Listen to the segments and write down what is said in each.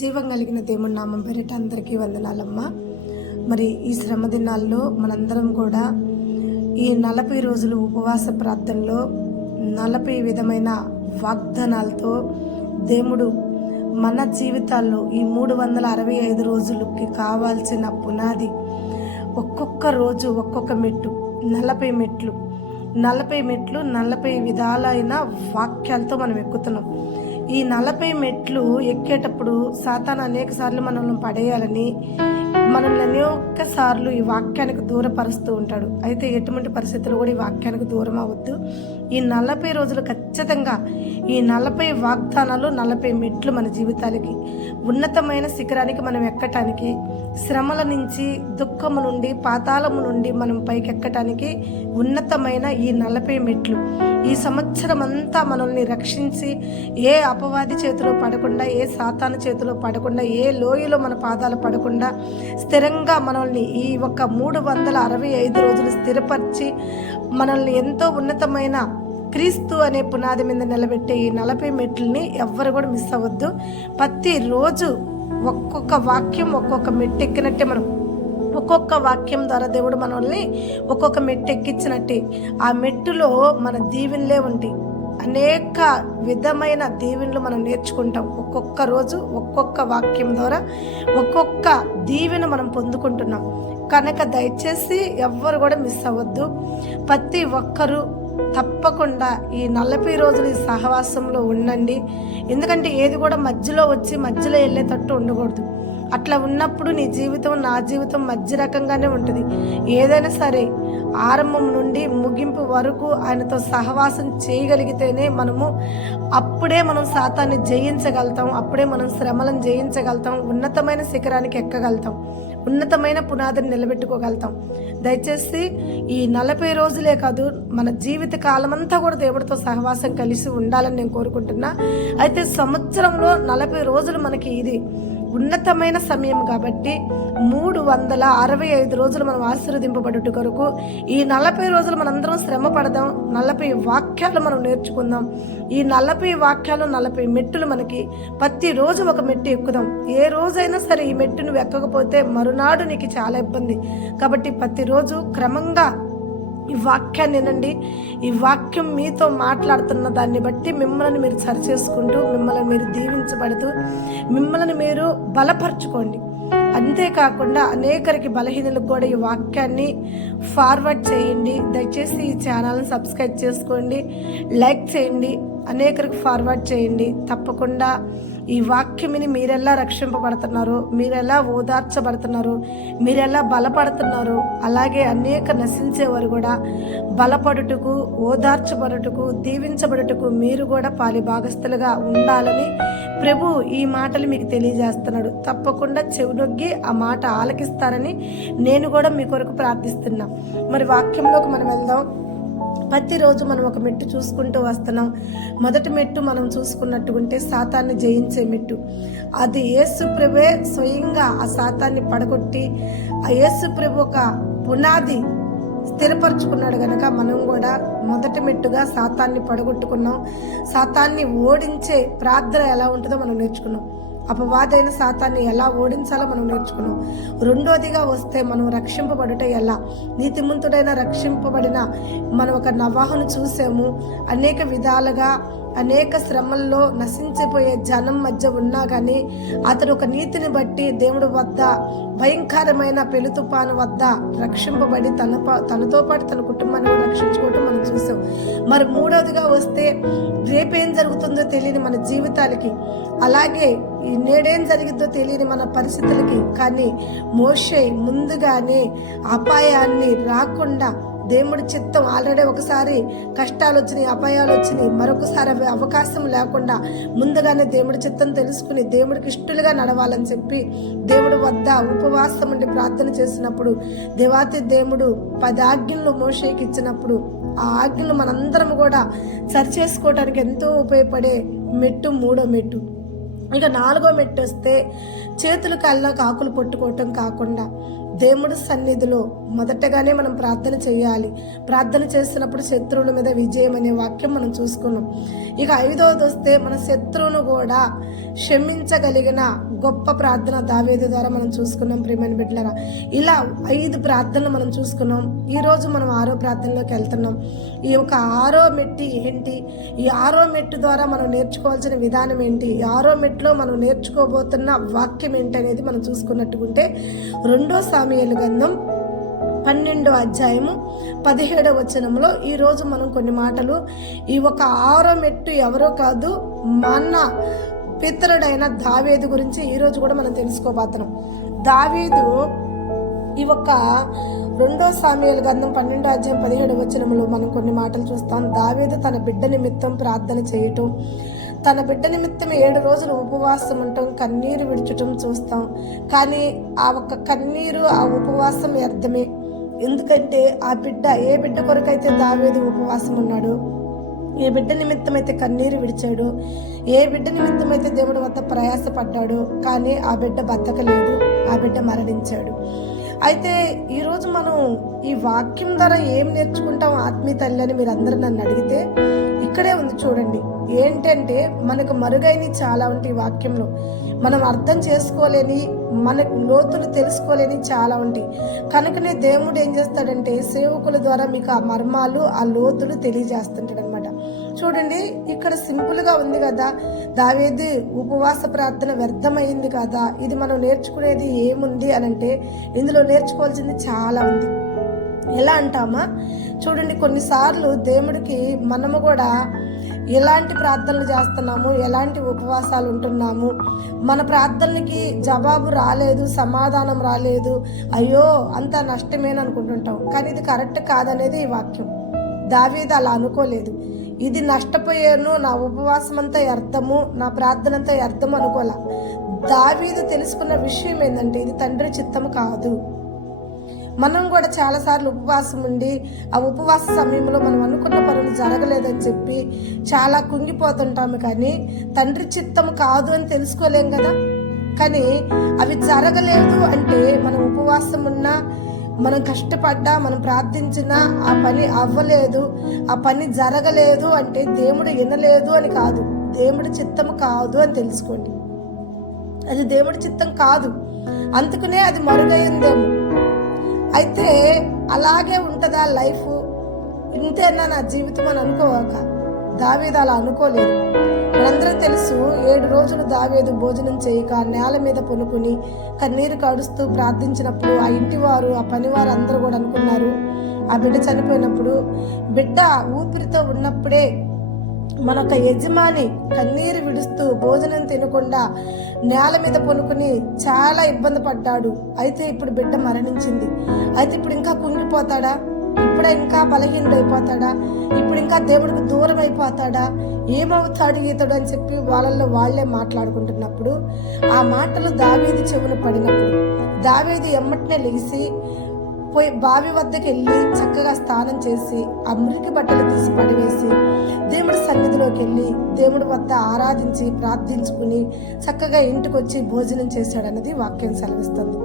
జీవం కలిగిన దేవుని నామం పేరిట అందరికీ వందనాలమ్మా. మరి ఈ శ్రమ దినాల్లో మనందరం కూడా ఈ 40 రోజులు ఉపవాస ప్రార్థనలో 40 విధమైన వాగ్దానాలతో దేవుడు మన జీవితాల్లో ఈ 365 రోజులకి కావాల్సిన పునాది ఒక్కొక్క రోజు ఒక్కొక్క మెట్టు 40 మెట్లు 40 విధాలైన వాక్యాలతో మనం ఎక్కుతున్నాం. ఈ 40 మెట్లు ఎక్కేటప్పుడు సాతాను అనేక సార్లు మనల్ని పడేయాలని మనల్ని అనేక సార్లు ఈ వాక్యానికి దూరపరుస్తూ ఉంటాడు. అయితే ఎటువంటి పరిస్థితుల్లో కూడా ఈ వాక్యానికి దూరం అవ్వద్దు. ఈ 40 రోజులు ఖచ్చితంగా ఈ 40 వాగ్దానాలు 40 మెట్లు మన జీవితాలకి ఉన్నతమైన శిఖరానికి మనం ఎక్కటానికి, శ్రమల నుంచి, దుఃఖము నుండి, పాతాళము నుండి మనం పైకి ఎక్కటానికి ఉన్నతమైన ఈ 40 మెట్లు ఈ సంవత్సరం అంతా మనల్ని రక్షించి ఏ అపవాది చేతిలో పడకుండా, ఏ సాతాను చేతిలో పడకుండా, ఏ లోయలో మన పాదాలు పడకుండా స్థిరంగా మనల్ని ఈ ఒక 365 రోజులు స్థిరపరిచి మనల్ని ఎంతో ఉన్నతమైన క్రీస్తు అనే పునాది మీద నిలబెట్టే ఈ 40 మెట్లని ఎవ్వరు కూడా మిస్ అవ్వద్దు. ప్రతిరోజు ఒక్కొక్క వాక్యం ఒక్కొక్క మెట్టు ఎక్కినట్టే మనం ఒక్కొక్క వాక్యం ద్వారా దేవుడు మనల్ని ఒక్కొక్క మెట్టు ఎక్కించినట్టే ఆ మెట్టులో మన దీవెనలే ఉంటాయి. అనేక విధమైన దీవెనలు మనం నేర్చుకుంటాం. ఒక్కొక్క రోజు ఒక్కొక్క వాక్యం ద్వారా ఒక్కొక్క దీవెన మనం పొందుకుంటున్నాం కనుక దయచేసి ఎవ్వరు కూడా మిస్ అవ్వద్దు. ప్రతి ఒక్కరూ తప్పకుండా ఈ 40 రోజులు ఈ సహవాసంలో ఉండండి. ఎందుకంటే ఏది కూడా మధ్యలో వచ్చి మధ్యలో వెళ్ళేటట్టు ఉండకూడదు. అట్లా ఉన్నప్పుడు నీ జీవితం, నా జీవితం మధ్య రకంగానే ఉంటుంది. ఏదైనా సరే ఆరంభం నుండి ముగింపు వరకు ఆయనతో సహవాసం చేయగలిగితేనే అప్పుడే మనం సాతాన్ని జయించగలుగుతాం. అప్పుడే మనం శ్రమలను జయించగలుగుతాం. ఉన్నతమైన శిఖరానికి ఎక్కగలుగుతాం. ఉన్నతమైన పునాదిని నిలబెట్టుకోగలుగుతాం. దయచేసి ఈ 40 రోజులే కాదు, మన జీవిత కాలమంతా కూడా దేవుడితో సహవాసం కలిసి ఉండాలని నేను కోరుకుంటున్నా. అయితే సంవత్సరంలో 40 రోజులు మనకి ఇది ఉన్నతమైన సమయం కాబట్టి 365 రోజులు మనం ఆశీర్వదింపబడుట కొరకు ఈ 40 రోజులు మనందరం శ్రమ పడదాం. 40 వాక్యాలు మనం నేర్చుకుందాం. ఈ 40 వాక్యాలు 40 మెట్టులు మనకి ప్రతిరోజు ఒక మెట్టు ఎక్కుదాం. ఏ రోజైనా సరే ఈ మెట్టు నువ్వు ఎక్కకపోతే మరునాడు నీకు చాలా ఇబ్బంది. కాబట్టి ప్రతిరోజు క్రమంగా ఈ వాక్యాన్ని వినండి. ఈ వాక్యం మీతో మాట్లాడుతున్న దాన్ని బట్టి మిమ్మల్ని మీరు సరి చేసుకుంటూ, మిమ్మల్ని మీరు దీవించబడుతూ, మిమ్మల్ని మీరు బలపరచుకోండి. అంతేకాకుండా అనేకరికి బలహీనలకు కూడా ఈ వాక్యాన్ని ఫార్వర్డ్ చేయండి. దయచేసి ఈ ఛానల్ని సబ్స్క్రైబ్ చేసుకోండి, లైక్ చేయండి, అనేకరికి ఫార్వర్డ్ చేయండి. తప్పకుండా ఈ వాక్యమిని మీరెలా రక్షింపబడుతున్నారు, మీరెలా ఓదార్చబడుతున్నారు, మీరెలా బలపడుతున్నారు, అలాగే అనేక నశించేవారు కూడా బలపడుటకు, ఓదార్చబడుటకు, దీవించబడుటకు మీరు కూడా పాలి భాగస్థులుగా ఉండాలని ప్రభు ఈ మాటలు మీకు తెలియజేస్తున్నాడు. తప్పకుండా చెవినొగ్గి ఆ మాట ఆలకిస్తారని నేను కూడా మీ కొరకు ప్రార్థిస్తున్నా. మరి వాక్యంలోకి మనం వెళ్దాం. ప్రతిరోజు మనం ఒక మెట్టు చూసుకుంటూ వస్తున్నాం. మొదటి మెట్టు మనం చూసుకున్నట్టుకుంటే సాతాన్ని జయించే మెట్టు. అది యేసు ప్రభువే స్వయంగా ఆ సాతాన్ని పడగొట్టి ఆ యేసు ప్రభు ఒక పునాది స్థిరపరచుకున్నాడు కనుక మనం కూడా మొదటి మెట్టుగా సాతాన్ని పడగొట్టుకున్నాం. సాతాన్ని ఓడించే ప్రార్థన ఎలా ఉంటుందో మనం నేర్చుకున్నాం. అపవాదైన సాతాన్ని ఎలా ఓడించాలో మనం నేర్చుకున్నాం. రెండోదిగా వస్తే మనం రక్షింపబడుట ఎలా, నీతిమంతుడైన రక్షింపబడిన మనం ఒక నవాహును చూసాము. అనేక విధాలుగా అనేక శ్రమల్లో నశించిపోయే జనం మధ్య ఉన్నా కానీ అతడు ఒక నీతిని బట్టి దేవుడి వద్ద భయంకరమైన పెలుతుపాను వద్ద రక్షింపబడి తనతో పాటు తన కుటుంబాన్ని రక్షించుకోవటం మనం చూసాం. మరి మూడవదిగా వస్తే రేపేం జరుగుతుందో తెలియని మన జీవితాలకి, అలాగే నేడేం జరిగిద్దో తెలియని మన పరిస్థితులకి, కానీ మోషే ముందుగానే అపాయాన్ని రాకుండా దేవుడి చిత్తం ఆల్రెడీ ఒకసారి కష్టాలు వచ్చినాయి, అపాయాలు వచ్చినాయి, మరొకసారి అవకాశం లేకుండా ముందుగానే దేవుడి చిత్తం తెలుసుకుని దేవుడికి ఇష్టలుగా నడవాలని చెప్పి దేవుడి వద్ద ఉపవాసం ఉండి ప్రార్థన చేసినప్పుడు దేవాతి దేవుడు 10 ఆజ్ఞలు మోషేకి ఇచ్చినప్పుడు ఆ ఆజ్ఞలు మనందరం కూడా సరి చేసుకోవడానికి ఎంతో ఉపయోగపడే మెట్టు 3వ మెట్టు. ఇక 4వ మెట్టు వస్తే చేతులు కాళ్ళకు ఆకులు పట్టుకోవటం కాకుండా దేవుడి సన్నిధిలో మొదటగానే మనం ప్రార్థన చేయాలి. ప్రార్థన చేస్తున్నప్పుడు శత్రువుల మీద విజయం అనే వాక్యం మనం చూసుకున్నాం. ఇక 5వది వస్తే మన శత్రువును కూడా క్షమించగలిగిన గొప్ప ప్రార్థన దావీదు ద్వారా మనం చూసుకున్నాం. ప్రియమైన బిడ్డలారా, ఇలా 5 ప్రార్థనలు మనం చూసుకున్నాం. ఈరోజు మనం 6వ ప్రార్థనలోకి వెళ్తున్నాం. ఈ యొక్క 6వ మెట్టు ఏంటి, ఈ 6వ మెట్టు ద్వారా మనం నేర్చుకోవాల్సిన విధానం ఏంటి, ఈ 6వ మెట్టులో మనం నేర్చుకోబోతున్న వాక్యం ఏంటి అనేది మనం చూసుకున్నట్టుకుంటే 2 సాముయేలు గ్రంథం 12వ అధ్యాయము 17వ వచనంలో ఈరోజు మనం కొన్ని మాటలు, ఈ ఒక 6వ మెట్టు ఎవరో కాదు, మన పితరుడైన దావీదు గురించి ఈరోజు కూడా మనం తెలుసుకోబోతున్నాం. దావీదు ఈ ఒక్క 2 సాముయేలు గ్రంథం 12వ అధ్యాయం 17వ వచనంలో మనం కొన్ని మాటలు చూస్తాం. దావీదు తన బిడ్డ నిమిత్తం ప్రార్థన చేయటం, తన బిడ్డ నిమిత్తం 7 రోజులు ఉపవాసం ఉండటం, కన్నీరు విడిచటం చూస్తాం. కానీ ఆ ఒక్క కన్నీరు, ఆ ఉపవాసం వ్యర్థమే. ఎందుకంటే ఆ బిడ్డ, ఏ బిడ్డ కొరకైతే దావీదు ఉపవాసం ఉన్నాడు, ఏ బిడ్డ నిమిత్తం అయితే కన్నీరు విడిచాడు, ఏ బిడ్డ నిమిత్తం అయితే దేవుడి వద్ద ప్రయాసపడ్డాడు, కానీ ఆ బిడ్డ బతకలేదు, ఆ బిడ్డ మరణించాడు. అయితే ఈరోజు మనం ఈ వాక్యం ద్వారా ఏం నేర్చుకుంటాం ఆత్మీయ తల్లి అని మీరు అందరూ నన్ను అడిగితే ఇక్కడే ఉంది చూడండి. ఏంటంటే మనకు మరుగైన చాలా ఉంటాయి ఈ వాక్యంలో. మనం అర్థం చేసుకోలేని, మనకు లోతులు తెలుసుకోలేని చాలా ఉంటాయి. కనుకనే దేవుడు ఏం చేస్తాడంటే సేవకుల ద్వారా మీకు ఆ మర్మాలు, ఆ లోతులు తెలియజేస్తుంటాడు అనమాట. చూడండి, ఇక్కడ సింపుల్గా ఉంది కదా, దావీదు ఉపవాస ప్రార్థన వ్యర్థమైంది కదా, ఇది మనం నేర్చుకునేది ఏముంది అని అంటే ఇందులో నేర్చుకోవాల్సింది చాలా ఉంది. ఎలా అంటామా, చూడండి, కొన్నిసార్లు దేవుడికి మనము కూడా ఎలాంటి ప్రార్థనలు చేస్తున్నాము, ఎలాంటి ఉపవాసాలు ఉంటున్నాము, మన ప్రార్థనలకి జవాబు రాలేదు, సమాధానం రాలేదు, అయ్యో అంత నష్టమేని అనుకుంటుంటాం. కానీ ఇది కరెక్ట్ కాదనేది ఈ వాక్యం. దావీదు అలా అనుకోలేదు. ఇది నష్టపోయాను, నా ఉపవాసం అంతా వ్యర్థము, నా ప్రార్థన అంతా వ్యర్థము అనుకోలే. దావీదు తెలుసుకున్న విషయం ఏంటంటే ఇది తండ్రి చిత్తము కాదు. మనం కూడా చాలాసార్లు ఉపవాసం ఉండి ఆ ఉపవాస సమయంలో మనం అనుకున్న పనులు జరగలేదని చెప్పి చాలా కుంగిపోతుంటాము. కానీ తండ్రి చిత్తము కాదు అని తెలుసుకోలేం కదా. కానీ అవి జరగలేదు అంటే మనం ఉపవాసం ఉన్నా, మనం కష్టపడ్డా, మనం ప్రార్థించినా ఆ పని అవ్వలేదు, ఆ పని జరగలేదు అంటే దేవుడు వినలేదు అని కాదు, దేవుడి చిత్తము కాదు అని తెలుసుకోండి. అది దేవుడి చిత్తం కాదు, అందుకనే అది మరుగైందేమో. అయితే అలాగే ఉంటుందా లైఫ్, ఇంతేనా నా జీవితం అని అనుకోవాక దావీదు అలా అనుకోలేదు. మనందరం తెలుసు, 7 రోజులు దావీదు భోజనం చేయక నేల మీద పొనుకుని కన్నీరు కాడుస్తూ ప్రార్థించినప్పుడు ఆ ఇంటి వారు, ఆ పనివారు అందరూ కూడా అనుకున్నారు, ఆ బిడ్డ చనిపోయినప్పుడు, బిడ్డ ఊపిరితో ఉన్నప్పుడే మనొక యజమాని కన్నీరు విడుస్తూ భోజనం తినకుండా నేల మీద పొనుకుని చాలా ఇబ్బంది పడ్డాడు. అయితే ఇప్పుడు బిడ్డ మరణించింది. అయితే ఇప్పుడు ఇంకా కుంగిపోతాడా, ఇప్పుడే ఇంకా బలహీనుడైపోతాడా, ఇప్పుడు ఇంకా దేవుడికి దూరం అయిపోతాడా, ఏమవుతాడు ఈతడు అని చెప్పి వాళ్ళల్లో వాళ్లే మాట్లాడుకుంటున్నప్పుడు ఆ మాటలు దావీదు చెవున పడినప్పుడు దావీదు ఎమ్మటనే లేచి పోయి బావి వద్దకు వెళ్ళి చక్కగా స్నానం చేసి ఆ మురికి బట్టలు తీసి పడివేసి దేవుడి సన్నిధిలోకి వెళ్ళి దేవుడి వద్ద ఆరాధించి ప్రార్థించుకుని చక్కగా ఇంటికి వచ్చి భోజనం చేశాడన్నది వాక్యం సెలవిస్తుంది.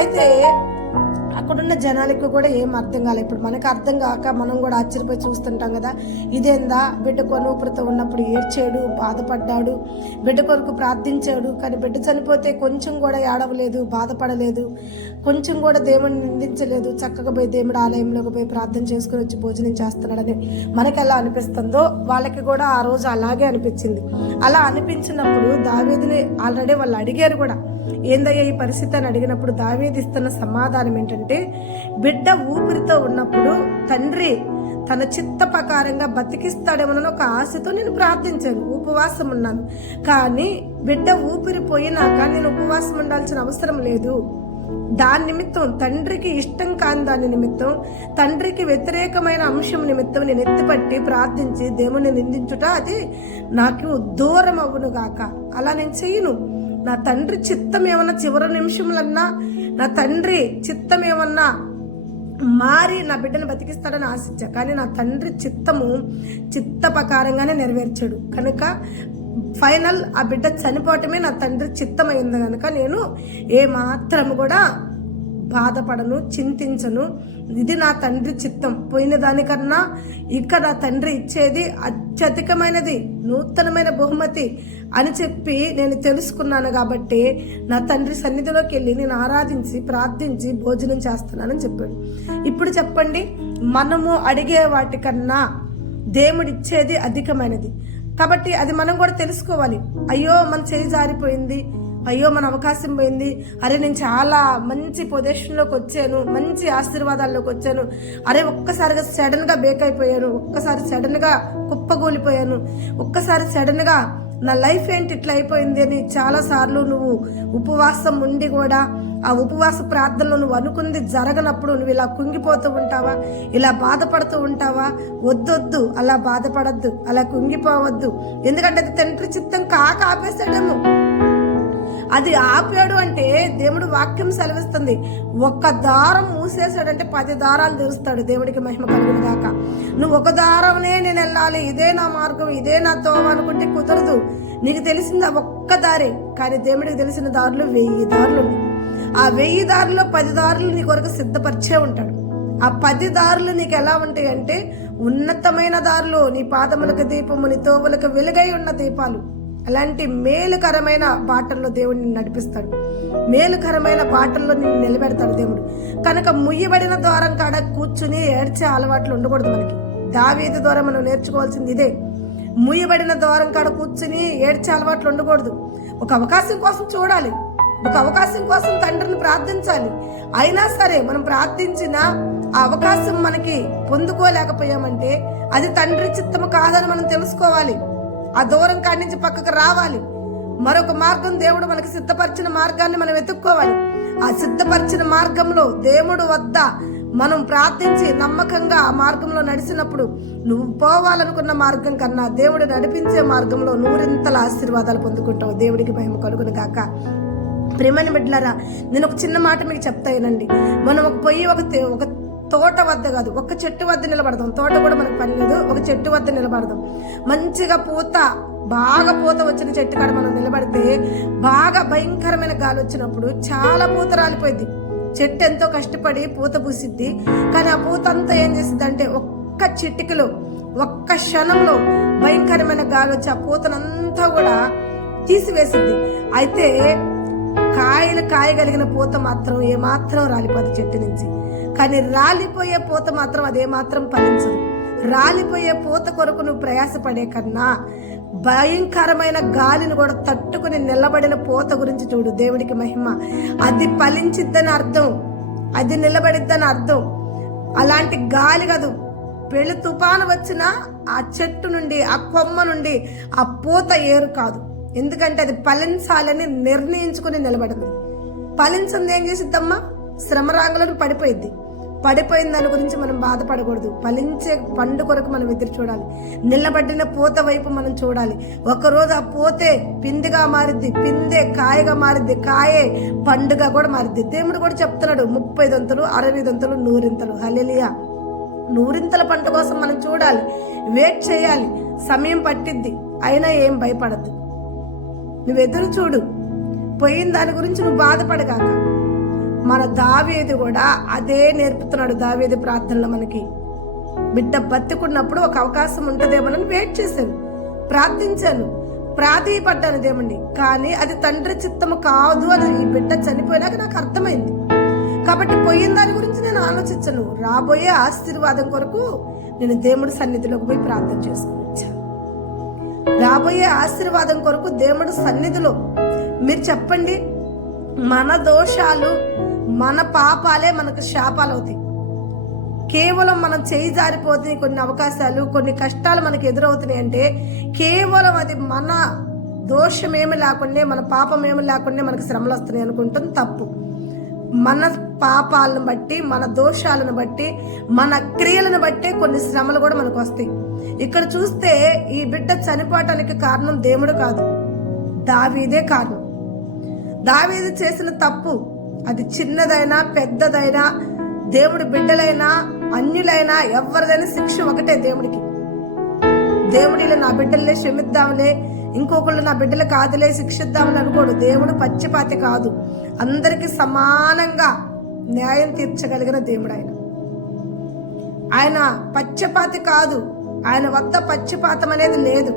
అయితే అక్కడున్న జనాలకు కూడా ఏం అర్థం కాలేదు. ఇప్పుడు మనకు అర్థం కాక మనం కూడా ఆశ్చర్యపోయి చూస్తుంటాం కదా, ఇదేందా, బిడ్డ కొనుపురతో ఉన్నప్పుడు ఏడ్చాడు, బాధపడ్డాడు, బిడ్డ కొరకు ప్రార్థించాడు, కానీ బిడ్డ చనిపోతే కొంచెం కూడా ఏడవలేదు, బాధపడలేదు, కొంచెం కూడా దేవుడిని నిందించలేదు, చక్కగా పోయి దేవుడి ఆలయంలోకి పోయి ప్రార్థన చేసుకుని వచ్చి భోజనం చేస్తున్నాడని మనకి ఎలా అనిపిస్తుందో వాళ్ళకి కూడా ఆ రోజు అలాగే అనిపించింది. అలా అనిపించినప్పుడు దావీదుని ఆల్రెడీ వాళ్ళు అడిగారు కూడా, ఏందయ్యా ఈ పరిస్థితి అని అడిగినప్పుడు దావీదు ఇస్తున్న సమాధానం ఏంటంటే, బిడ్డ ఊపిరితో ఉన్నప్పుడు తండ్రి తన చిత్త ప్రకారంగా బతికిస్తాడేమోనని ఒక ఆశతో నేను ప్రార్థించాను, ఉపవాసం ఉన్నాను. కానీ బిడ్డ ఊపిరి పోయినాక నేను ఉపవాసం ఉండాల్సిన అవసరం లేదు. దాని నిమిత్తం, తండ్రికి ఇష్టం కాని దాని నిమిత్తం, తండ్రికి వ్యతిరేకమైన అంశం నిమిత్తం నేను ఎత్తిపట్టి ప్రార్థించి దేవుని నిందించుట అది నాకు దూరం అవ్వను గాక. అలా నేను చెయ్యను. నా తండ్రి చిత్తం ఏమన్నా చివరి నిమిషంలన్నా, నా తండ్రి చిత్తం ఏమన్నా మారి నా బిడ్డను బతికిస్తాడని ఆశించా, కానీ నా తండ్రి చిత్త ప్రకారంగానే నెరవేర్చాడు. కనుక ఫైనల్ ఆ బిడ్డ చనిపోవటమే నా తండ్రి చిత్తమైంది కనుక నేను ఏమాత్రం కూడా బాధపడను, చింతించను. ఇది నా తండ్రి చిత్తం. పోయిన దానికన్నా ఇక నా తండ్రి ఇచ్చేది అత్యధికమైనది, నూతనమైన బహుమతి అని చెప్పి నేను తెలుసుకున్నాను. కాబట్టి నా తండ్రి సన్నిధిలోకి వెళ్ళి నేను ఆరాధించి ప్రార్థించి భోజనం చేస్తున్నానని చెప్పాడు. ఇప్పుడు చెప్పండి, మనము అడిగే వాటికన్నా దేవుడిచ్చేది అధికమైనది. కాబట్టి అది మనం కూడా తెలుసుకోవాలి. అయ్యో మన చేయి జారిపోయింది, అయ్యో మన అవకాశం పోయింది, అరే నేను చాలా మంచి పొజిషన్లోకి వచ్చాను, మంచి ఆశీర్వాదాల్లోకి వచ్చాను, అరే ఒక్కసారిగా సడన్గా బేక్ అయిపోయాను, ఒక్కసారి సడన్గా కుప్పగూలిపోయాను, ఒక్కసారి సడన్గా నా లైఫ్ ఏంటి ఇట్లా అయిపోయింది అని చాలాసార్లు నువ్వు ఉపవాసం ఉండి కూడా ఆ ఉపవాస ప్రార్థనలో నువ్వు అనుకుంది జరగనప్పుడు నువ్వు ఇలా కుంగిపోతూ ఉంటావా, ఇలా బాధపడుతూ ఉంటావా? వద్దొద్దు, అలా బాధపడద్దు, అలా కుంగిపోవద్దు. ఎందుకంటే అది తండ్రి చిత్తం కాక ఆపేశాడేమో. అది ఆపాడు అంటే దేవుడు వాక్యం సెలవిస్తుంది, ఒక్క దారం మూసేసాడంటే 10 దారాలు తెరుస్తాడు. దేవుడికి మహిమ కలుగును గాక. నువ్వు ఒక దారంనే నేను వెళ్ళాలి, ఇదే నా మార్గం, ఇదే నా తోవ అనుకుంటే కుదరదు. నీకు తెలిసింది ఒక్క దారే, కానీ దేవుడికి తెలిసిన దారులు 1000 దారులు ఉన్నాయి. ఆ 1000 దారుల్లో 10 దారులు నీ కొరకు సిద్ధపరిచే ఉంటాడు. ఆ 10 దారులు నీకు ఎలా ఉంటాయి అంటే ఉన్నతమైన దారులు, నీ పాదములకు దీపము, నీ తోవులకు వెలుగై ఉన్న దీపాలు. అలాంటి మేలుకరమైన బాటల్లో దేవుడు నిన్ను నడిపిస్తాడు, మేలుకరమైన బాటల్లో నిన్ను నిలబెడతాడు దేవుడు. కనుక ముయ్యబడిన ద్వారం కాడ కూర్చుని ఏడ్చే అలవాట్లు ఉండకూడదు మనకి. దావీదు ద్వారా మనం నేర్చుకోవాల్సింది ఇదే. ముయ్యబడిన ద్వారం కాడ కూర్చుని ఏడ్చే అలవాట్లు ఉండకూడదు. ఒక అవకాశం కోసం చూడాలి, ఒక అవకాశం కోసం తండ్రిని ప్రార్థించాలి. అయినా సరే మనం ప్రార్థించిన ఆ అవకాశం మనకి పొందుకోలేకపోయామంటే అది తండ్రి చిత్తము కాదని మనం తెలుసుకోవాలి. ఆ దూరం కాడి నుంచి పక్కకు రావాలి. మరొక మార్గం దేవుడు మనకి సిద్ధపరిచిన మార్గాన్ని మనం వెతుక్కోవాలి. ఆ సిద్ధపరిచిన మార్గంలో దేవుడు వద్ద మనం ప్రార్థించి నమ్మకంగా ఆ మార్గంలో నడిచినప్పుడు నువ్వు పోవాలనుకున్న మార్గం కన్నా దేవుడు నడిపించే మార్గంలో 100 ఆశీర్వాదాలు పొందుకుంటావు. దేవుడికి మహిమ కలుగును గాక. ప్రేమని బిడ్డలారా, నేను ఒక చిన్న మాట మీకు చెప్తానండి. మనం ఒక తోట వద్ద కాదు, ఒక చెట్టు వద్ద నిలబడదాం. తోట కూడా మనకు పని లేదు, ఒక చెట్టు వద్ద నిలబడదాం. మంచిగా బాగా పూత వచ్చిన చెట్టు కాడ మనం నిలబడితే బాగా భయంకరమైన గాలి వచ్చినప్పుడు చాలా పూత రాలిపోయింది. చెట్టు ఎంతో కష్టపడి పూత పూసిద్ది, కానీ ఆ పూత అంతా ఏం చేసిద్ది అంటే ఒక్క చిటికలో, ఒక్క క్షణంలో భయంకరమైన గాలి వచ్చి ఆ పూతనంతా కూడా తీసివేసిద్ది. అయితే కాయగలిగిన పూత మాత్రం ఏమాత్రం రాలిపోదు చెట్టు నుంచి. కానీ రాలిపోయే పూత మాత్రం అదేమాత్రం ఫలించదు. రాలిపోయే పూత కొరకు నువ్వు ప్రయాసపడే కన్నా భయంకరమైన గాలిని కూడా తట్టుకుని నిలబడిన పూత గురించి చూడు. దేవుడికి మహిమ. అది ఫలించిద్దని అర్థం, అది నిలబడిద్దని అర్థం. అలాంటి గాలి కాదు, పెళ్లి తుఫాను వచ్చినా ఆ చెట్టు నుండి, ఆ కొమ్మ నుండి ఆ పూత ఏరు కాదు. ఎందుకంటే అది ఫలించాలని నిర్ణయించుకుని నిలబడింది. ఫలించింది ఏం చేసిద్దమ్మా? శ్రమరాంగులను పడిపోయిన దాని గురించి మనం బాధపడకూడదు. ఫలించే పండు కొరకు మనం ఎదురు చూడాలి. నిలబడిన పూత వైపు మనం చూడాలి. ఒకరోజు ఆ పూతే పిందిగా మారిద్ది, పిందే కాయగా మారిద్ది, కాయే పండుగ కూడా మారిద్ది. దేవుడు కూడా చెప్తున్నాడు, 30 దంతలు, 60 దంతలు, 100 హల్లెలూయా. 100 పంట కోసం మనం చూడాలి, వెయిట్ చేయాలి. సమయం పట్టిద్ది, అయినా ఏం భయపడద్దు. నువ్వు ఎదురు చూడు, పోయిన దాని గురించి నువ్వు బాధపడగాక. మన దావీదు కూడా అదే నేర్పుతున్నాడు. దావీదు ప్రార్థనలో మనకి బిడ్డ బతికున్నప్పుడు ఒక అవకాశం ఉంటుందేమోనని వెయిట్ చేశాను, ప్రార్థించాను, ప్రాధేయపడ్డాను దేవుణ్ణి. కానీ అది తండ్రి చిత్తము కాదు అని ఈ బిడ్డ చనిపోయినాక నాకు అర్థమైంది. కాబట్టి పోయిన దాని గురించి నేను ఆలోచించను. రాబోయే ఆశీర్వాదం కొరకు నేను దేవుడి సన్నిధిలోకి పోయి ప్రార్థన చేసుకుని రాబోయే ఆశీర్వాదం కొరకు దేవుడి సన్నిధిలో మీరు చెప్పండి. మన దోషాలు, మన పాపాలే మనకు శాపాలు అవుతాయి. కేవలం మనం చేయి జారిపోతే కొన్ని అవకాశాలు, కొన్ని కష్టాలు మనకు ఎదురవుతున్నాయి అంటే కేవలం అది మన దోషమేమి లేకుండా, మన పాపమేమి లేకుండా మనకు శ్రమలు వస్తున్నాయి అనుకుంటుంది తప్పు. మన పాపాలను బట్టి, మన దోషాలను బట్టి, మన క్రియలను బట్టి కొన్ని శ్రమలు కూడా మనకు వస్తాయి. ఇక్కడ చూస్తే ఈ బిడ్డ చనిపోవటానికి కారణం దేవుడు కాదు, దావీదే కారణం. దావీదు చేసిన తప్పు అది చిన్నదైనా పెద్దదైనా, దేవుడి బిడ్డలైనా అన్యులైనా ఎవరిదైనా శిక్ష ఒకటే దేవుడికి. దేవుడిలో నా బిడ్డలే క్షమిద్దాంలే, ఇంకొకళ్ళు నా బిడ్డలు కాదులే శిక్షిద్దామని అనుకోడు. దేవుడు పచ్చిపాతి కాదు, అందరికి సమానంగా న్యాయం తీర్చగలిగిన దేవుడు ఆయన పక్షపాతి కాదు. ఆయన వద్ద పక్షపాతం అనేది లేదు.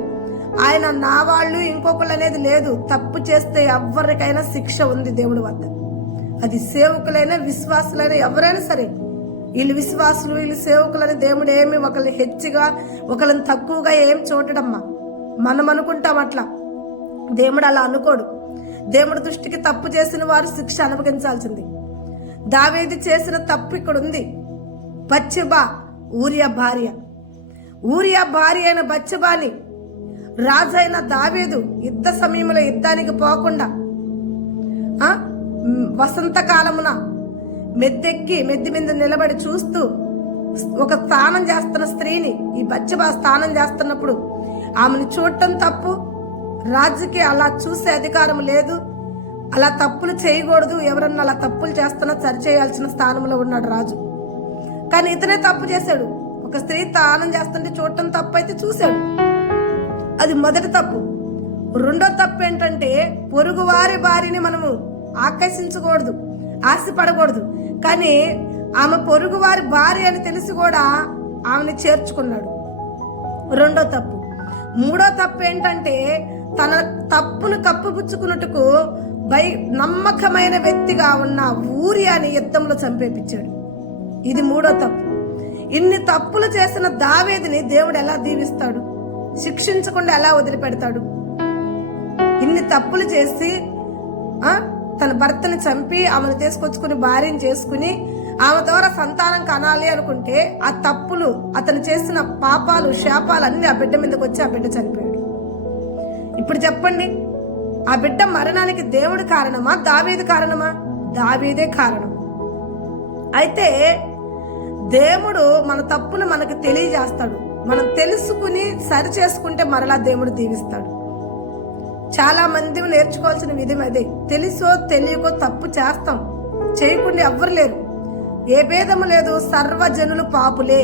ఆయన నా వాళ్ళు ఇంకొకళ్ళు అనేది లేదు. తప్పు చేస్తే ఎవరికైనా శిక్ష ఉంది దేవుడి వద్ద. అది సేవకులైనా విశ్వాసులైనా ఎవరైనా సరే. వీళ్ళు విశ్వాసులు, వీళ్ళు సేవకులని దేవుడు ఏమి ఒకరిని హెచ్చుగా ఒకరిని తక్కువగా ఏం చూడడమ్మా. మనం అనుకుంటాం అట్లా, దేవుడు అలా అనుకోడు. దేవుడి దృష్టికి తప్పు చేసిన వారు శిక్ష అనుభవించాల్సింది. దావీదు చేసిన తప్పు ఇక్కడ ఉంది. బత్షెబా ఊరియా భార్య అయిన బత్షెబాని రాజైన దావీదు యుద్ధ సమయంలో యుద్ధానికి పోకుండా వసంతకాలమున మెద్ది మీద నిలబడి చూస్తూ ఒక స్నానం చేస్తున్న స్త్రీని, ఈ బత్షెబా స్నానం చేస్తున్నప్పుడు ఆమెను చూడటం తప్పు. రాజుకి అలా చూసే అధికారం లేదు. అలా తప్పులు చేయకూడదు. ఎవరన్నా అలా తప్పులు చేస్తున్నా సరిచేయాల్సిన స్థానంలో ఉన్నాడు రాజు. కానీ ఇతనే తప్పు చేశాడు. ఒక స్త్రీ స్నానం చేస్తుంటే చూడటం తప్పు అయితే చూశాడు. అది మొదటి తప్పు. రెండో తప్పు ఏంటంటే పొరుగువారి భార్యని మనము ఆకర్షించకూడదు, ఆశపడకూడదు. కానీ ఆమె పొరుగువారి భార్య అని తెలిసి కూడా ఆమెను చేర్చుకున్నాడు. రెండో తప్పు. మూడో తప్పు ఏంటంటే తన తప్పును కప్పుపుచ్చుకున్నట్టుకు నమ్మకమైన వ్యక్తిగా ఉన్న ఊరియాని యుద్ధంలో చంపేపించాడు. ఇది మూడో తప్పు. ఇన్ని తప్పులు చేసిన దావీదుని దేవుడు ఎలా దీవిస్తాడు? శిక్షించకుండా ఎలా వదిలిపెడతాడు? ఇన్ని తప్పులు చేసి తన భర్తని చంపి ఆమెను తీసుకొచ్చుకుని భార్యను చేసుకుని ఆమె ద్వారా సంతానం కనాలి అనుకుంటే ఆ తప్పులు, అతను చేసిన పాపాలు, శాపాలు అన్ని ఆ బిడ్డ మీదకి వచ్చి ఆ బిడ్డ చనిపోయాడు. ఇప్పుడు చెప్పండి, ఆ బిడ్డ మరణానికి దేవుడు కారణమా, దావీదు కారణమా? దావీదే కారణం. అయితే దేవుడు మన తప్పును మనకు తెలియజేస్తాడు. మనం తెలుసుకుని సరి చేసుకుంటే మరలా దేవుడు దీవిస్తాడు. చాలా మంది నేర్చుకోవాల్సిన విధం అదే. తెలుసో తెలియకో తప్పు చేస్తాం. చేయకుండా ఎవ్వరు లేరు. ఏ భేదము లేదు. సర్వజనులు పాపులే.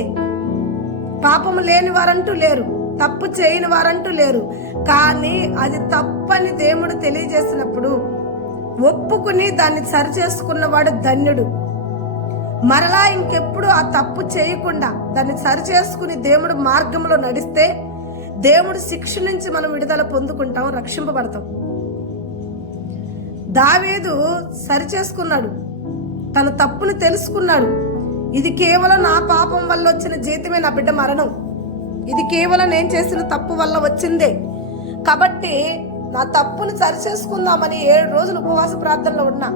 పాపము లేని వారంటూ లేరు, తప్పు చేయని వారంటూ లేరు. కానీ అది తప్పని దేవుడు తెలియజేసినప్పుడు ఒప్పుకుని దాన్ని సరి చేసుకున్నవాడు ధన్యుడు. మరలా ఇంకెప్పుడు ఆ తప్పు చేయకుండా దాన్ని సరి చేసుకుని దేవుడు మార్గంలో నడిస్తే దేవుడు శిక్ష నుంచి మనం విడుదల పొందుకుంటాం, రక్షింపబడతాం. దావీదు సరి చేసుకున్నాడు, తన తప్పును తెలుసుకున్నాడు. ఇది కేవలం నా పాపం వల్ల వచ్చిన జీతమే నా బిడ్డ మరణం. ఇది కేవలం నేను చేసిన తప్పు వల్ల వచ్చిందే. కాబట్టి నా తప్పును సరి చేసుకుందామని 7 రోజులు ఉపవాస ప్రార్థనలో ఉన్నా.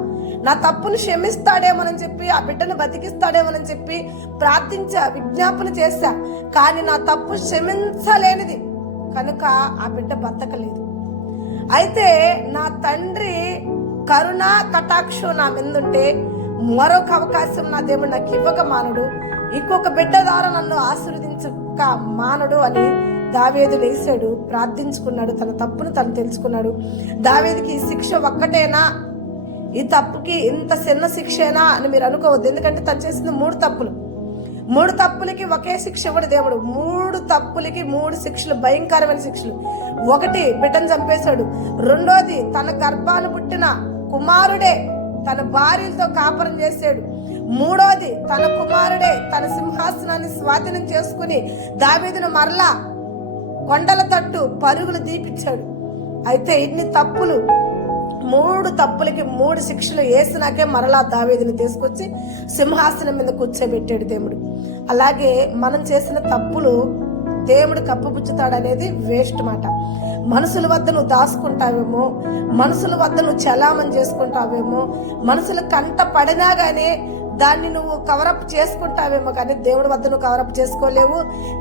నా తప్పును క్షమిస్తాడేమోనని చెప్పి, ఆ బిడ్డను బతికిస్తాడేమోనని చెప్పి ప్రార్థించా, విజ్ఞాపన చేశా. కానీ నా తప్పు క్షమించలేనిది కనుక ఆ బిడ్డ బతకలేదు. అయితే నా తండ్రి కరుణ కటాక్షం నా మీదుంటే మరొక అవకాశం నా దేవుడు నాకు ఇవ్వక మానడు, ఇంకొక బిడ్డ ద్వారా నన్ను ఆశీర్వదించక మానడు అని దావీదు లేచాడు, ప్రార్థించుకున్నాడు, తన తప్పును తను తెలుసుకున్నాడు. దావీదుకి ఈ శిక్ష ఒక్కటేనా, ఈ తప్పుకి ఇంత చిన్న శిక్షేనా అని మీరు అనుకోవద్దు. ఎందుకంటే తను చేసిన 3 తప్పులకి ఒకే శిక్ష ఇవ్వడు దేవుడు. 3 తప్పులకి 3 శిక్షలు, భయంకరమైన శిక్షలు. 1 బిడ్డను చంపేశాడు. 2ది తన గర్భాన పుట్టిన కుమారుడే తన భార్యలతో కాపురం చేశాడు. 3ది తన కుమారుడే తన సింహాసనాన్ని స్వాధీనం చేసుకుని దావీదును మరలా కొండల తట్టు పరుగులు దీపించాడు. అయితే ఇన్ని తప్పులు, 3 తప్పులకి 3 శిక్షలు వేసినాకే మరలా దావీదుని తీసుకొచ్చి సింహాసనం మీద కూర్చోబెట్టాడు దేవుడు. అలాగే మనం చేసిన తప్పులు దేవుడు కప్పుపుచ్చుతాడనేది వేస్ట్ మాట. మనుషుల వద్ద నువ్వు దాచుకుంటావేమో, మనుషుల వద్ద నువ్వు చలామణి చేసుకుంటావేమో, మనుషుల కంట పడినా గానీ దాన్ని నువ్వు కవరప్ చేసుకుంటావేమో, కానీ దేవుడి వద్ద నువ్వు కవరప్ చేసుకోలేవు,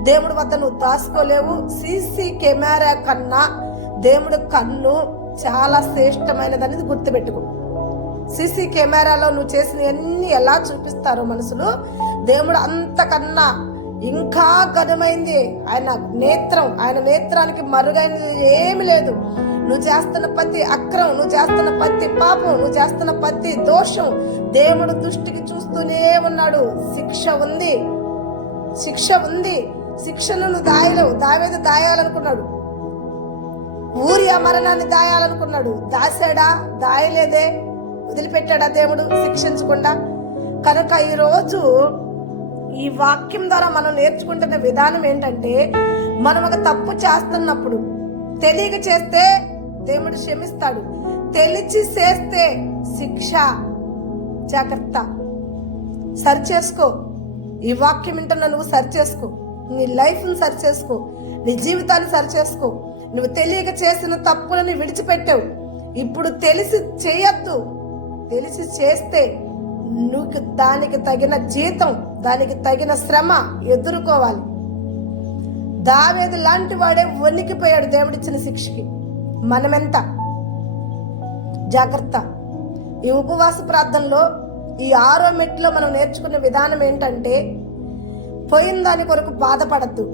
దేవుడి వద్ద నువ్వు దాచుకోలేవు. సీసీ కెమెరా కన్నా దేవుడి కన్ను చాలా శ్రేష్టమైనది అనేది గుర్తుపెట్టుకో. సీసీ కెమెరాలో నువ్వు చేసిన అన్ని ఎలా చూపిస్తారో మనుషులు, దేవుడు అంతకన్నా ఇంకా ఘనమైంది ఆయన నేత్రం. ఆయన నేత్రానికి మరుగైనది ఏమి లేదు. నువ్వు చేస్తున్న ప్రతి అక్రమం, నువ్వు చేస్తున్న ప్రతి పాపం, నువ్వు చేస్తున్న ప్రతి దోషం దేవుడు దృష్టికి చూస్తూనే ఉన్నాడు. శిక్ష ఉంది. శిక్షను నువ్వు దావీదు దాయాలనుకున్నాడు. ఊరియా మరణాన్ని దాయాలనుకున్నాడు. దాశాడా? దాయలేదే. వదిలిపెట్టాడా దేవుడు శిక్షించకుండా? కనుక ఈరోజు ఈ వాక్యం ద్వారా మనం నేర్చుకుంటున్న విధానం ఏంటంటే, మనం ఒక తప్పు చేస్తున్నప్పుడు తెలియక చేస్తే దేవుడు క్షమిస్తాడు, తెలిసి చేస్తే శిక్ష. జాగ్రత్త, సరి చేసుకో. ఈ వాక్యం వింటున్నా నువ్వు సరి చేసుకో, నీ లైఫ్ని సరి చేసుకో, నీ జీవితాన్ని సరి చేసుకో. నువ్వు తెలియక చేసిన తప్పులని విడిచిపెట్టావు, ఇప్పుడు తెలిసి చేయొద్దు. తెలిసి చేస్తే నువ్వు దానికి తగిన జీతం, దానికి తగిన శ్రమ ఎదుర్కోవాలి. దావీదు లాంటి వాడే వణికిపోయాడు దేవుడిచ్చిన శిక్షకి. మనమెంత? జాగ్రత్త. ఈ ఉపవాస ప్రార్థనలో ఈ 6వ మెట్టులో మనం నేర్చుకునే విధానం ఏంటంటే, పోయిన దాని కొరకు బాధపడద్దు,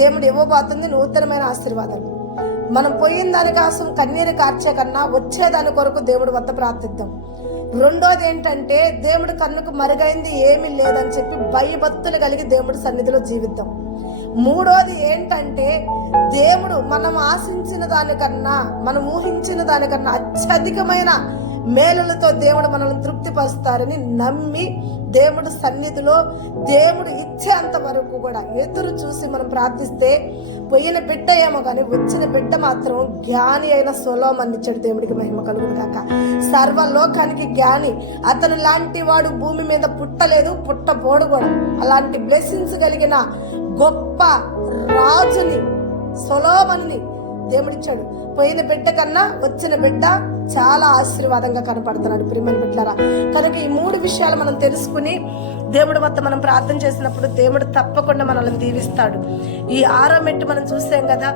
దేవుడు ఇవ్వబోతుంది నూతనమైన ఆశీర్వాదాలు. మనం పోయిన దాని కోసం కన్నీరు కార్చే కన్నా వచ్చేదాని కొరకు దేవుడి వద్ద ప్రార్థిద్దాం. రెండోది ఏంటంటే, దేవుడి కన్నుకు మరుగైంది ఏమీ లేదని చెప్పి భయభక్తులు కలిగి దేవుడి సన్నిధిలో జీవిద్దాం. మూడోది ఏంటంటే, దేవుడు మనం ఆశించిన దానికన్నా, మనం ఊహించిన దానికన్నా అత్యధికమైన మేలులతో దేవుడు మనల్ని తృప్తిపరుస్తారని నమ్మి దేవుడు సన్నిధిలో దేవుడు ఇచ్చేంత వరకు కూడా ఎదురు చూసి మనం ప్రార్థిస్తే, పోయిన బిడ్డ ఏమో కానీ వచ్చిన బిడ్డ మాత్రం జ్ఞాని అయిన సొలొమోను ఇచ్చాడు. దేవుడికి మహిమ కలుగును గాక. సర్వలోకానికి జ్ఞాని. అతను లాంటి వాడు భూమి మీద పుట్టలేదు, పుట్టబోడు కూడా. అలాంటి బ్లెస్సింగ్స్ కలిగిన గొప్ప రాజుని సొలొమోనుని దేవుడిచ్చాడు. పోయిన బిడ్డ కన్నా వచ్చిన బిడ్డ చాలా ఆశీర్వాదంగా కనపడుతున్నాడు. ప్రియమైన బిడ్డలారా, కనుక ఈ 3 విషయాలు మనం తెలుసుకుని దేవుడి వద్ద మనం ప్రార్థన చేసినప్పుడు దేవుడు తప్పకుండా మనల్ని దీవిస్తాడు. ఈ 6వ మెట్టు మనం చూసాం కదా,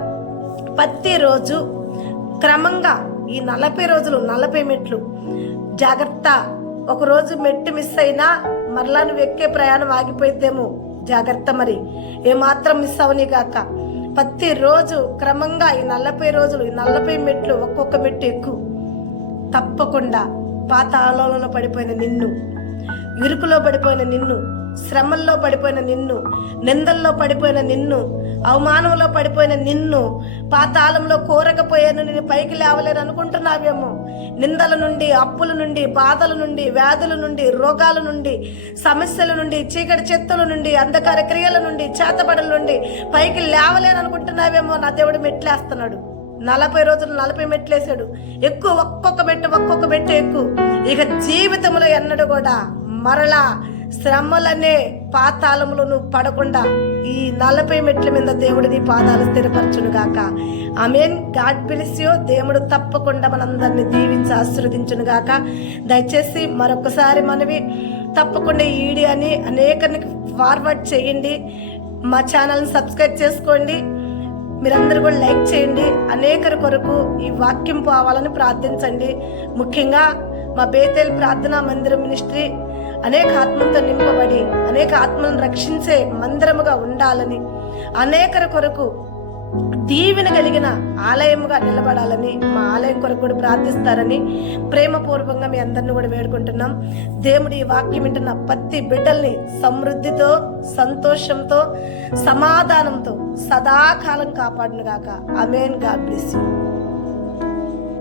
ప్రతిరోజు క్రమంగా ఈ 40 రోజులు 40 మెట్లు. జాగ్రత్త, ఒకరోజు మెట్టు మిస్ అయినా మరలా నువ్వు ఎక్కే ప్రయాణం ఆగిపోయిద్దేమో. జాగ్రత్త, మరి ఏమాత్రం మిస్ అవని గాక. ప్రతిరోజు క్రమంగా ఈ 40 రోజులు ఈ 40 మెట్లు ఒక్కొక్క మెట్టు ఎక్కువ. తప్పకుండా పాతాళంలో పడిపోయిన నిన్ను, ఇరుకులో పడిపోయిన నిన్ను, శ్రమల్లో పడిపోయిన నిన్ను, నిందల్లో పడిపోయిన నిన్ను, అవమానంలో పడిపోయిన నిన్ను, పాతాళంలో కోరకపోయాను నేను పైకి లేవలేను అనుకుంటున్నావేమో. నిందల నుండి, అప్పుల నుండి, బాధల నుండి, వ్యాధుల నుండి, రోగాల నుండి, సమస్యల నుండి, చీకటి చెత్తల నుండి, అంధకార క్రియల నుండి, చేతబడుల నుండి పైకి లేవలేను అనుకుంటున్నావేమో. నా దేవుడు మెట్లేస్తున్నాడు. 40 రోజులు 40 మెట్లేసాడు. ఎక్కువ, ఒక్కొక్క మెట్టు ఎక్కువ. ఇక జీవితంలో ఎన్నడూ కూడా మరలా శ్రమలనే పాతాళములో నువ్వు పడకుండా ఈ 40 మెట్ల మీద దేవుడి నీ పాదాలు స్థిరపరచును గాక. ఆమేన్. God bless you. దేవుడు తప్పకుండా మనందరినీ దీవించి ఆశీర్వదించును గాక. దయచేసి మరొకసారి మనవి, తప్పకుండా ఈ వీడియోని అనేకరికి ఫార్వర్డ్ చేయండి. మా ఛానల్ని సబ్స్క్రైబ్ చేసుకోండి. మీరందరూ కూడా లైక్ చేయండి. అనేకరి కొరకు ఈ వాక్యం పోవాలని ప్రార్థించండి. ముఖ్యంగా మా బేతేల్ ప్రార్థనా మందిరం మినిస్ట్రీ అనేక ఆత్మలతో నింపబడి అనేక ఆత్మలను రక్షించే మందిరముగా ఉండాలని, అనేకరి కొరకు దీవెన కలిగిన ఆలయముగా నిలబడాలని, మా ఆలయం కొరకు కూడా ప్రార్థిస్తారని ప్రేమపూర్వకంగా మీ అందరిని కూడా వేడుకుంటున్నాం. దేవుడి ఈ వాక్యం వింటున్న ప్రతి బిడ్డల్ని సమృద్ధితో, సంతోషంతో, సమాధానంతో సదాకాలం కాపాడును గాక. ఆమేన్. God bless you.